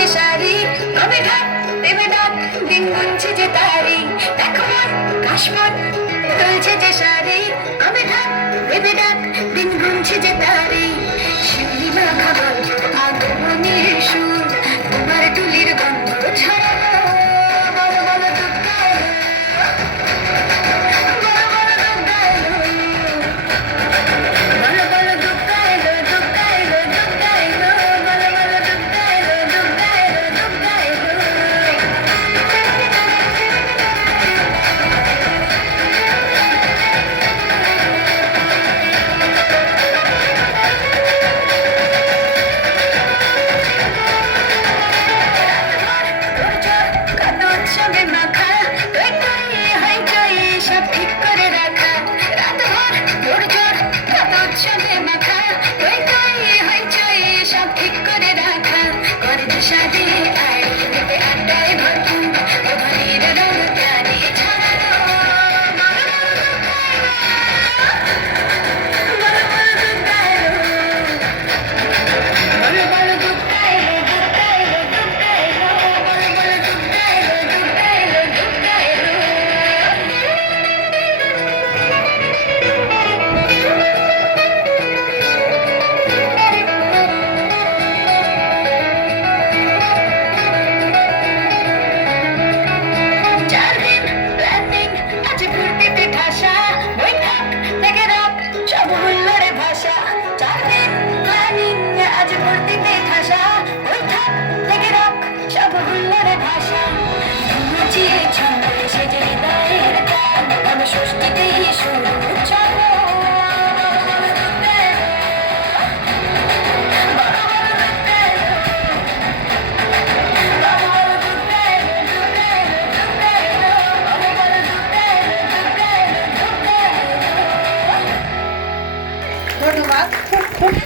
যে শাড়ি তবে ঢাক দেবে ডাক দিন গুনছে যে তারি দেখো মন কাশমন দুলছে যে শাড়ি তবে ঢাক দেবে ডাক দিন গুনছে যে তারি শিউলি মাখা গল্প আগমনের সুর তোমার তুলির গন্ধ ছড়ানো বলো বলো দুগ্গা এলো, বলো বলো দুগ্গা এলো, বলো বলো দুগ্গা এলো, দুগ্গা এলো, দুগ্গা এলো, বলো বলো দুগ্গা এলো, দুগ্গা এলো, দুগ্গা এলো। কত উৎসবে মাখা টই টই হইচই সব ঠিক করে রাখা রাতভর তোড়জোড় কত উৎসবে মাখা টই টই হইচই সব ঠিক করে রাখা করে যে শাদি আয় দেবে আড্ডায় ভরপুর অধীর রং প্রাণী ছড়ানো বলো বলো দুগ্গা এলো, বলো বলো দুগ্গা এলো, দুগ্গা এলো, দুগ্গা এলো, বলো বলো দুগ্গা এলো, দুগ্গা এলো, দুগ্গা এলো। চারদিন প্ল্যানিং আছে ফুর্তিতে ঠাসা বৈঠক থেকে রাত সব হুল্লোড়ে ভাষা চারদিন প্ল্যানিং আছে ফুর্তিতে ঠাসা বৈঠক থেকে রাত সব হুল্লোড়ে ভাষা নাচিয়ে ছন্দ সেজে হৃদয়ের গান তবে ষষ্ঠীতেই শুরু চলো ধন্যবাদ। খুব খুব